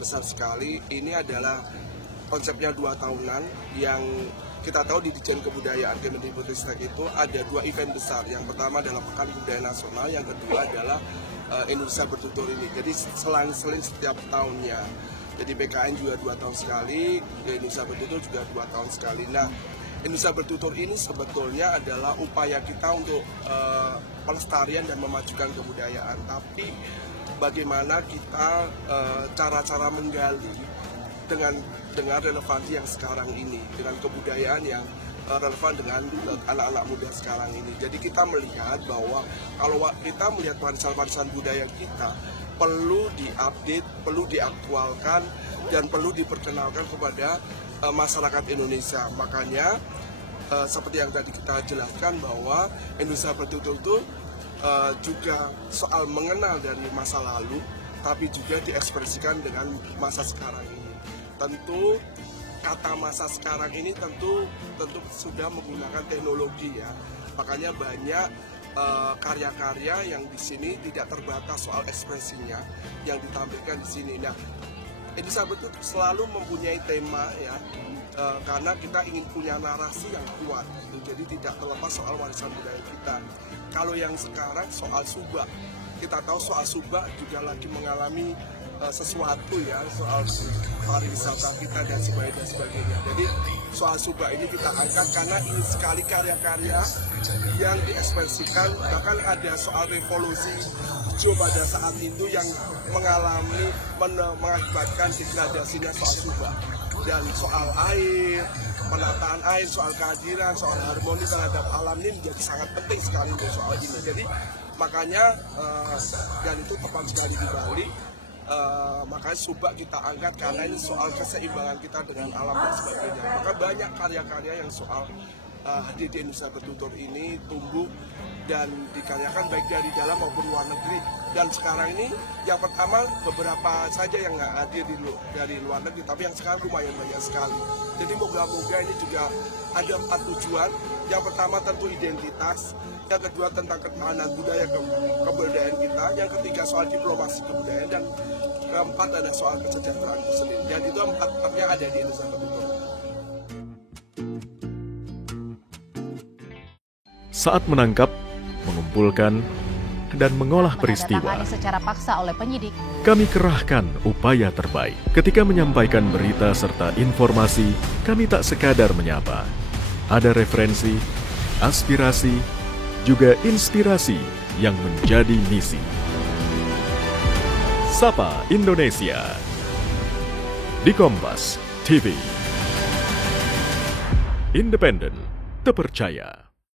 besar sekali. Ini adalah konsepnya 2 tahunan yang kita tahu di Ditjen Kebudayaan Kemendikbudristek itu ada 2 event besar. Yang pertama adalah Pekan Budaya Nasional, yang kedua adalah Indonesia Bertutur ini. Jadi selang-seling setiap tahunnya. Jadi BKN juga 2 tahun sekali, Indonesia Bertutur juga 2 tahun sekali. Nah, Indonesia Bertutur ini sebetulnya adalah upaya kita untuk pelestarian dan memajukan kebudayaan. Tapi bagaimana kita cara-cara menggali dengan relevansi yang sekarang ini, dengan kebudayaan yang relevan dengan anak-anak muda sekarang ini. Jadi kita melihat bahwa kalau kita melihat warisan-warisan budaya kita perlu diupdate, perlu diaktualkan, dan perlu diperkenalkan kepada masyarakat Indonesia. Makanya seperti yang tadi kita jelaskan bahwa Indonesia Bertutur itu juga soal mengenal dari masa lalu, tapi juga diekspresikan dengan masa sekarang ini. Tentu kata masa sekarang ini tentu sudah menggunakan teknologi ya. Makanya banyak karya-karya yang di sini tidak terbatas soal ekspresinya yang ditampilkan di sini. Nah, Indonesia Bertutur selalu mempunyai tema ya, karena kita ingin punya narasi yang kuat. Jadi tidak terlepas soal warisan budaya kita. Kalau yang sekarang soal Subak, kita tahu soal Subak juga lagi mengalami sesuatu ya, soal pariwisata kita dan sebagainya. Jadi soal Subak ini kita angkat karena ini sekali karya-karya yang diekspresikan. Bahkan ada soal revolusi hijau pada saat itu yang mengakibatkan degradasinya soal Subak. Dan soal air, penataan air, soal kehadiran, soal harmoni terhadap alam ini menjadi sangat penting sekali untuk soal ini. Jadi makanya dan itu tepat sekali di Bali. Makanya Subak kita angkat karena ini soal keseimbangan kita dengan alam dan sebagainya. Maka banyak karya-karya yang soal hadir di Indonesia Bertutur ini tumbuh dan dikaryakan baik dari dalam maupun luar negeri. Dan sekarang ini yang pertama beberapa saja yang nggak hadir dari luar negeri, tapi yang sekarang lumayan banyak sekali. Jadi moga-moga ini juga ada 4 tujuan. Yang pertama tentu identitas, yang kedua tentang ketahanan budaya kebudayaan kita, yang ketiga soal diplomasi kebudayaan, dan keempat ada soal kesejahteraan itu sendiri. Dan itu 4-4-nya ada di Indonesia Bertutur. Saat menangkap, mengumpulkan, dan mengolah peristiwa, secara paksa oleh penyidik, kami kerahkan upaya terbaik. Ketika menyampaikan berita serta informasi, kami tak sekadar menyapa. Ada referensi, aspirasi, juga inspirasi yang menjadi misi. Sapa Indonesia di Kompas TV. Independen, terpercaya.